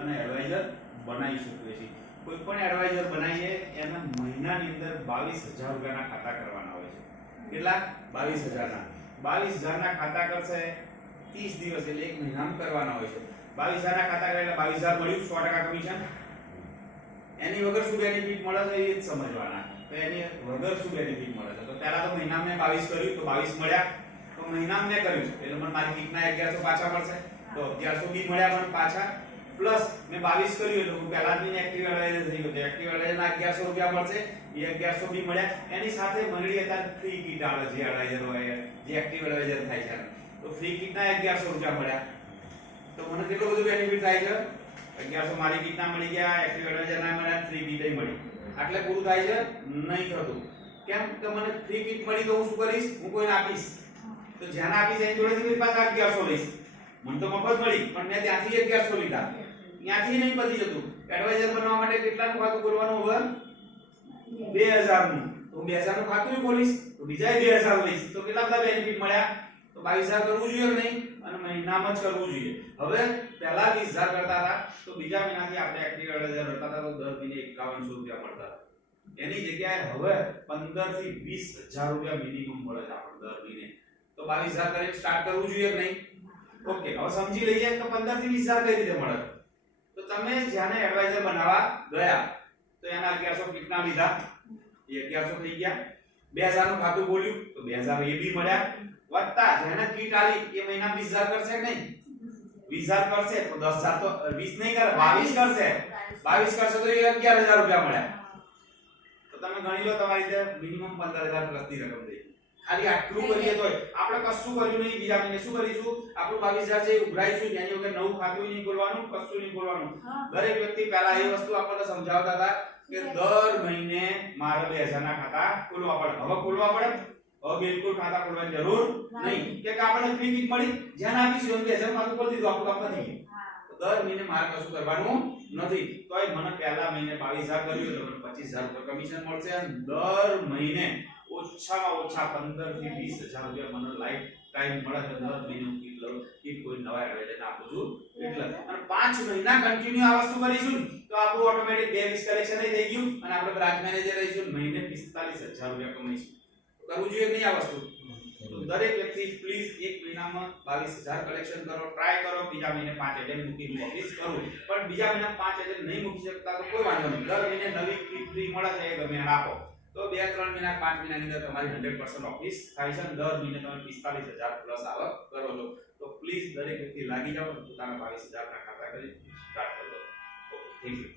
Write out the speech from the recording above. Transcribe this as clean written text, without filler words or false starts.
અને એડવાઇઝર બનાવી શકીએ છીએ. કોઈ પણ એડવાઇઝર બનાવીએ એના મહિનાની અંદર 22000 રૂપિયાના ખાતા કરવાના હોય છે. કેટલા? 22000 ના. 22000 ના ખાતા કરશે 30 દિવસ એટલે એક મહિનામાં કરવાના હોય છે. 22000 ના ખાતા કરે એટલે 22000 મળ્યું 100% કમિશન. એની વગર શું બેનિફિટ મળે છે એ જ સમજવાના. તો એની વગર શું બેનિફિટ મળે છે? તો પહેલા તો મહિનામાં મેં 22 કર્યું તો 22 મળ્યા. તો મહિનામાં મેં કર્યું એટલે મને મારી કિટના 1100 પાછા મળશે. તો 1100 બી મળ્યા મને પાછા. પ્લસ મેં 22 કર્યું એટલે હું પહેલા જ એક્ટિવ એડવાઇઝર થઈ ગયો. તો એક્ટિવ એડવાઇઝરના 1100 રૂપિયા મળશે. એ 1100 બી મળ્યા. એની સાથે મંડળી અત્યારે ફ્રી કિટ આવે જે એડવાઇઝર હોય જે એક્ટિવ એડવાઇઝર થાય છે. તો ફ્રી કિટના 1100 રૂપિયા મળ્યા. તો મને કેટલો બધો બેનિફિટ થાય છે? 1100 મારી કિટના મળી ગયા, એક્ટિવ એડવાઇઝર ના મળ્યા, ફ્રી કિટ મળી. આટલે પૂરું થાય છે? નહીં થતું. કેમ કે મને ફ્રી કિટ મળી તો હું શું કરીશ? હું કોઈને આપીશ. તો જેને આપીશ એની જોડેથી મેં પાછા 1100 લઈશ. મને તો મફત મળી પણ મેં ત્યાંથી 1100 લીધા. ત્યાંથી નહીં પતી જતું. એડવાઇઝર બનવા માટે કેટલાનું ખાતું ખોલવાનું હવે? 2000 નું. તો 2000 નું ખાતું ખોલીશ તો બીજા 2000 લઈશ. તો કેટલા બધા બેનિફિટ મળ્યા? તો 22000 કરવું જોઈએ કે નહીં? અને મહિનામાં જ કરવું જોઈએ. હવે પહેલા 20000 કરતા હતા તો બીજા મહિનાથી આપણે એક્ટિવ એડવાઇઝર કરતા હતા તો દર મહિને 5100 રૂપિયા મળતા હતા. એની જગ્યાએ હવે 15 થી 20000 રૂપિયા મિનિમમ મળે છે આપણે દર મહિને. તો 22000 કરીને સ્ટાર્ટ કરવું જોઈએ કે નહીં? ઓકે, હવે સમજી લઈએ કે 15 થી 20000 કઈ રીતે મળે. તો તમે જ્યાંને એડવાઇઝર બનાવવા ગયા તો એના 1100 કિટના લીધા, એ 1100 થઈ ગયા. 2000 નું ખાતું ખોલ્યું તો 2000 એ બી મળ્યા. વત્તા જેને કીટ આલી એ મહિના 20000 કરશે કે નહીં? 20000 કરશે તો 10000 તો 20 નહીં કરે 22 કરશે. 22 કરશે તો એ 11000 રૂપિયા મળ્યા. તો તમે ગણી લો તમારી રીતે મિનિમમ 15000 પ્લસ ની રકમ થઈ. ખાલી આટલું કરીએ તોય આપણે કશું કર્યું નહીં. બીજા મહિને શું કરીશું? આપણું 22000 છે એ ઉઘરાઈશું. એની વગર નવું ખાતું નહીં ખોલવાનું, કશું નહીં ખોલવાનું. દરેક વ્યક્તિ પહેલા એ વસ્તુ આપણને સમજાવતા હતા કે દર મહિને મારે 2000 ના ખાતા ખોલવા પડે. હવે ખોલવા પડે? હવે બિલકુલ ખાતા ખોલવાની જરૂર નહીં. કે આપણને ફ્રી કિટ મળી, જેને આપીશું 2000 ખાતું ખોલી દીધું, આપણું કામ પતી ગયું. દર મહિને મારે કશું કરવાનું નથી. તોય મને પહેલા મહિને 22000 કર્યું એટલે મને 25000 રૂપિયા કમિશન મળશે. અને દર મહિને ઓછામાં ઓછા 15 થી 20000 રૂપિયા મને લાઈફ ટાઈમ મળે છે. દર મહિને હું કીટ લઉં, કીટ કોઈ નવા એડવાઇઝર આપું છું એટલે. અને 5 મહિના કન્ટિન્યુ આ વસ્તુ કરીશું તો આપણું ઓટોમેટિક 220 કલેક્શન થઈ ગયું અને આપણે બ્રાન્ચ મેનેજર રહીશું. મહિને 45000 રૂપિયા કમાઈશું. કરવું જોઈએ નહીં આ વસ્તુ? દરેક વ્યક્તિ પ્લીઝ એક મહિનામાં 22000 કલેક્શન કરો, ટ્રાય કરો. બીજા મહિને 5 એજન્ટ મૂકી ઓફિસ કરું, પણ બીજા મહિના 5 એજન્ટ નહીં મૂકી શકતા તો કોઈ વાંધો નહીં. દર મહિને નવી કીટ ફ્રી મળે છે, એ ગમે આપો. તો 2-3 મહિના 5 મહિનાની અંદર તમારી 100% ઓફિસ થાય છે. દર મહિને તમે 45000 પ્લસ આવક કરો છો. તો પ્લીઝ દરેક વ્યક્તિ લાગી જાઓ અને પોતાના 22000 ના ખાતા કરી સ્ટાર્ટ કરો. Okay, thank you.